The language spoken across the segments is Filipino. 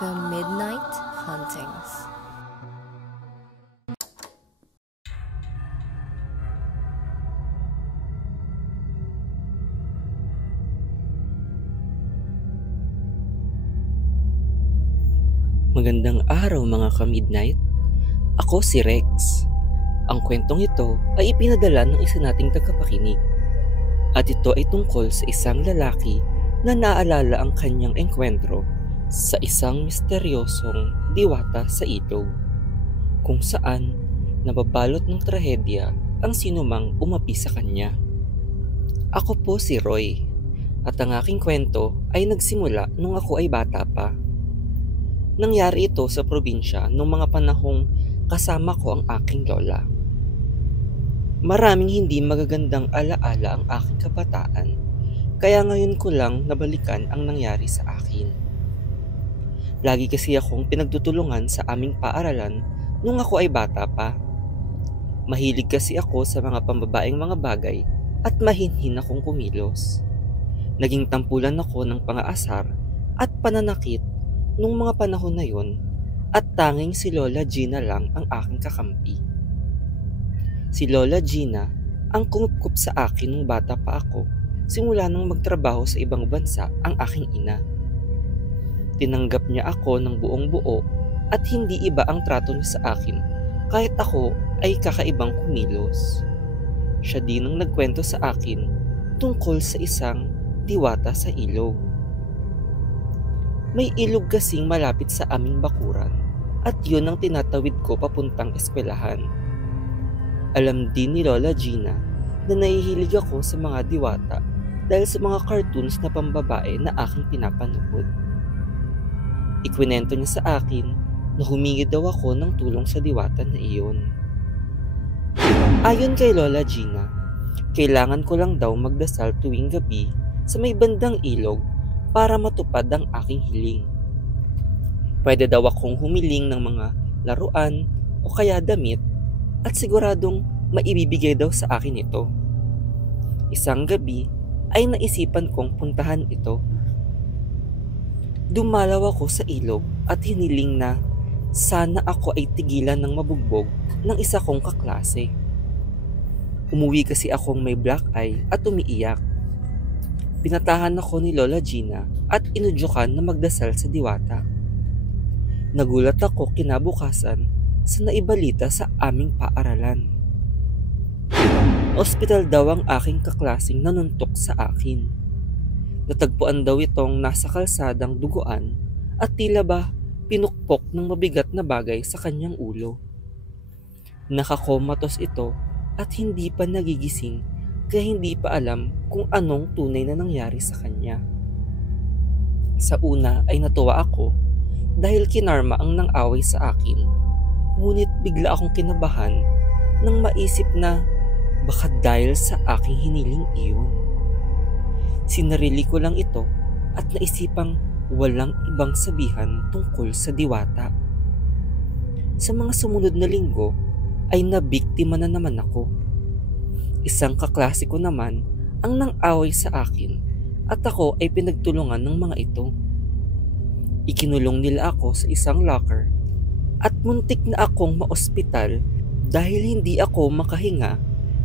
The Midnight Hauntings. Magandang araw mga ka-midnight. Ako si Rex. Ang kwentong ito ay ipinadala ng isa nating tagapakinig. At ito ay tungkol sa isang lalaki na naalala ang kanyang engkwentro sa isang misteryosong diwata sa ilog, kung saan nababalot ng trahedya ang sinumang umapi sa kanya. Ako po si Roy, at ang aking kwento ay nagsimula nung ako ay bata pa. Nangyari ito sa probinsya noong mga panahong kasama ko ang aking lola. Maraming hindi magagandang alaala ang aking kabataan, kaya ngayon ko lang nabalikan ang nangyari sa akin. Lagi kasi akong pinagtutulungan sa aming paaralan nung ako ay bata pa. Mahilig kasi ako sa mga pambabaeng mga bagay at mahinhin akong kumilos. Naging tampulan ako ng pangaasar at pananakit nung mga panahon na yun, at tanging si Lola Gina lang ang aking kakampi. Si Lola Gina ang kumupkup sa akin nung bata pa ako, simula nang magtrabaho sa ibang bansa ang aking ina. Tinanggap niya ako ng buong buo at hindi iba ang trato niya sa akin kahit ako ay kakaibang kumilos. Siya din ang nagkwento sa akin tungkol sa isang diwata sa ilog. May ilog kasing malapit sa aming bakuran at yun ang tinatawid ko papuntang eskwelahan. Alam din ni Lola Gina na nahihilig ako sa mga diwata dahil sa mga cartoons na pambabae na aking pinapanood. Ikwinento niya sa akin na humingi daw ako ng tulong sa diwata na iyon. Ayon kay Lola Gina, kailangan ko lang daw magdasal tuwing gabi sa may bandang ilog para matupad ang aking hiling. Pwede daw akong humiling ng mga laruan o kaya damit at siguradong maibibigay daw sa akin ito. Isang gabi ay naisipan kong puntahan ito. Dumalaw ako sa ilog at hiniling na sana ako ay tigilan ng mabugbog ng isa kong kaklase. Umuwi kasi akong may black eye at umiiyak. Pinatahan ako ni Lola Gina at inudyukan na magdasal sa diwata. Nagulat ako kinabukasan sa naibalita sa aming paaralan. Ospital daw ang aking kaklaseng nanuntok sa akin. Natagpuan daw itong nasa kalsadang duguan at tila ba pinukpok ng mabigat na bagay sa kanyang ulo. Nakakomatos ito at hindi pa nagigising, kaya hindi pa alam kung anong tunay na nangyari sa kanya. Sa una ay natuwa ako dahil kinarma ang nang-away sa akin, ngunit bigla akong kinabahan nang maisip na baka dahil sa aking hiniling iyon. Sinarili ko lang ito at naisipang walang ibang sabihan tungkol sa diwata. Sa mga sumunod na linggo ay nabiktima na naman ako. Isang kaklase ko naman ang nang-away sa akin at ako ay pinagtulungan ng mga ito. Ikinulong nila ako sa isang locker at muntik na akong maospital dahil hindi ako makahinga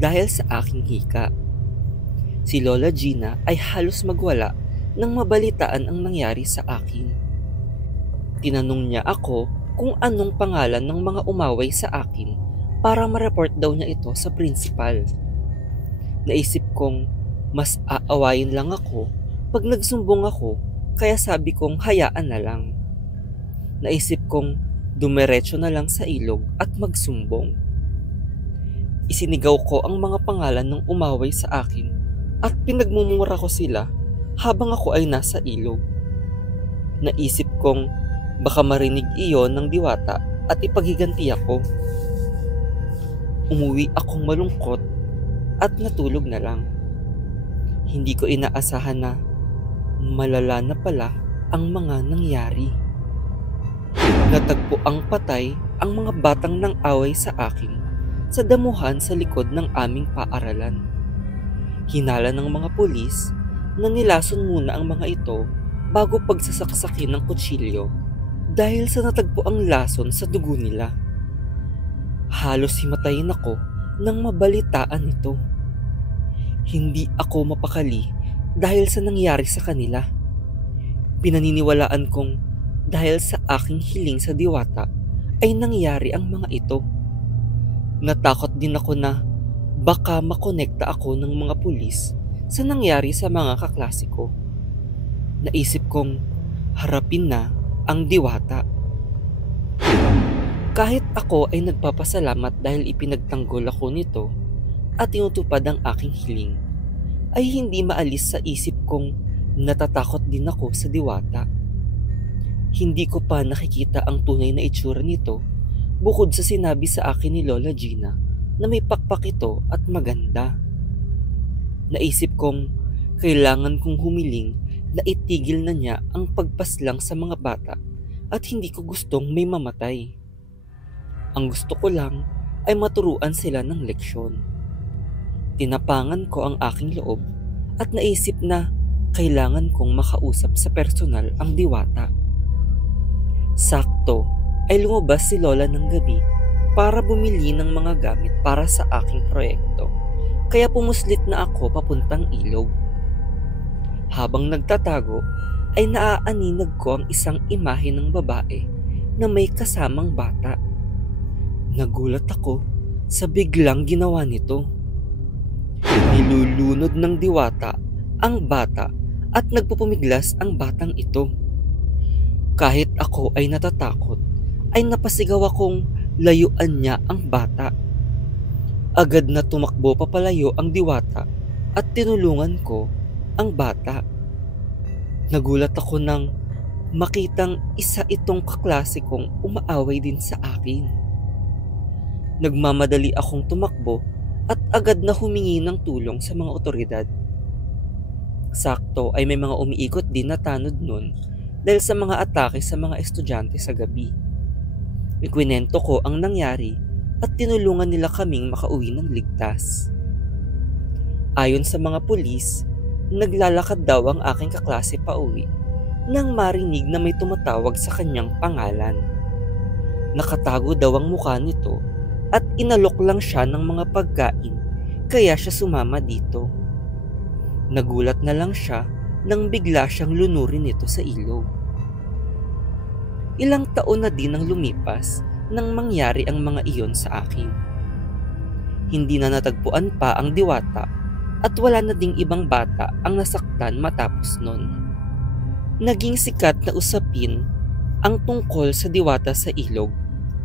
dahil sa aking hika. Si Lola Gina ay halos magwala nang mabalitaan ang nangyari sa akin. Tinanong niya ako kung anong pangalan ng mga umaway sa akin para ma-report daw niya ito sa principal. Naisip kong mas aawayin lang ako pag nagsumbong ako, kaya sabi kong hayaan na lang. Naisip kong dumiretso na lang sa ilog at magsumbong. Isinigaw ko ang mga pangalan ng umaway sa akin at pinagmumura ko sila habang ako ay nasa ilog. Naisip kong baka marinig iyon ng diwata at ipaghiganti ako. Umuwi akong malungkot at natulog na lang. Hindi ko inaasahan na malala na pala ang mga nangyari. Natagpo ang patay ang mga batang nang away sa akin sa damuhan sa likod ng aming paaralan. Hinala ng mga pulis na nilason muna ang mga ito bago pagsasaksakin ng kutsilyo dahil sa natagpuang lason sa dugo nila. Halos himatayin ako nang mabalitaan ito. Hindi ako mapakali dahil sa nangyari sa kanila. Pinaniniwalaan kong dahil sa aking hiling sa diwata ay nangyari ang mga ito. Natakot din ako na baka makonekta ako ng mga pulis sa nangyari sa mga kaklase ko. Naisip kong harapin na ang diwata. Kahit ako ay nagpapasalamat dahil ipinagtanggol ako nito at tinutupad ang aking hiling, ay hindi maalis sa isip kong natatakot din ako sa diwata. Hindi ko pa nakikita ang tunay na itsura nito bukod sa sinabi sa akin ni Lola Gina na may pakpak ito at maganda. Naisip kong kailangan kong humiling na itigil na niya ang pagpaslang sa mga bata at hindi ko gustong may mamatay. Ang gusto ko lang ay maturuan sila ng leksyon. Tinapangan ko ang aking loob at naisip na kailangan kong makausap sa personal ang diwata. Sakto ay lumabas si Lola ng gabi para bumili ng mga gamit para sa aking proyekto, kaya pumuslit na ako papuntang ilog. Habang nagtatago ay naaaninag ko ang isang imahe ng babae na may kasamang bata. Nagulat ako sa biglang ginawa nito. Nilulunod ng diwata ang bata at nagpupumiglas ang batang ito. Kahit ako ay natatakot, ay napasigaw akong layuan niya ang bata. Agad na tumakbo papalayo ang diwata at tinulungan ko ang bata. Nagulat ako nang makitang isa itong kaklase kong umaaway din sa akin. Nagmamadali akong tumakbo at agad na humingi ng tulong sa mga otoridad. Sakto ay may mga umiikot din na tanod nun dahil sa mga atake sa mga estudyante sa gabi. Ikwinento ko ang nangyari at tinulungan nila kaming makauwi ng ligtas. Ayon sa mga pulis, naglalakad daw ang aking kaklase pauwi nang marinig na may tumatawag sa kanyang pangalan. Nakatago daw ang mukha nito at inalok lang siya ng mga pagkain kaya siya sumama dito. Nagulat na lang siya nang bigla siyang lunurin nito sa ilog. Ilang taon na din ang lumipas nang mangyari ang mga iyon sa akin. Hindi na natagpuan pa ang diwata at wala na ding ibang bata ang nasaktan matapos nun. Naging sikat na usapin ang tungkol sa diwata sa ilog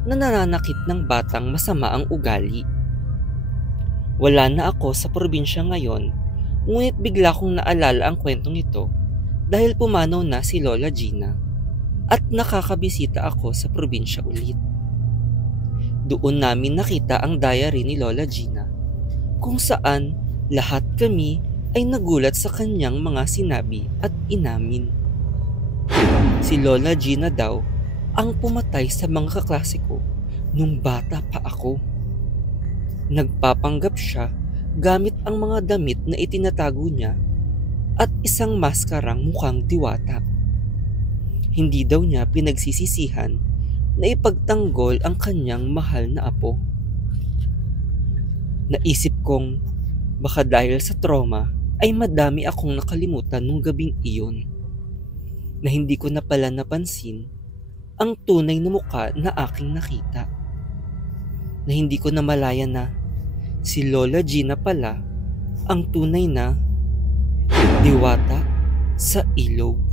na nananakit ng batang masama ang ugali. Wala na ako sa probinsya ngayon, ngunit bigla kong naalala ang kwentong ito dahil pumanaw na si Lola Gina at nakakabisita ako sa probinsya ulit. Doon namin nakita ang diary ni Lola Gina kung saan lahat kami ay nagulat sa kanyang mga sinabi at inamin. Si Lola Gina daw ang pumatay sa mga kaklase ko nung bata pa ako. Nagpapanggap siya gamit ang mga damit na itinatago niya at isang maskarang mukhang diwata. Hindi daw niya pinagsisisihan na ipagtanggol ang kanyang mahal na apo. Naisip kong baka dahil sa trauma ay madami akong nakalimutan nung gabing iyon, na hindi ko na pala napansin ang tunay na mukha na aking nakita. Na hindi ko na malaya na si Lola Gina pala ang tunay na diwata sa ilog.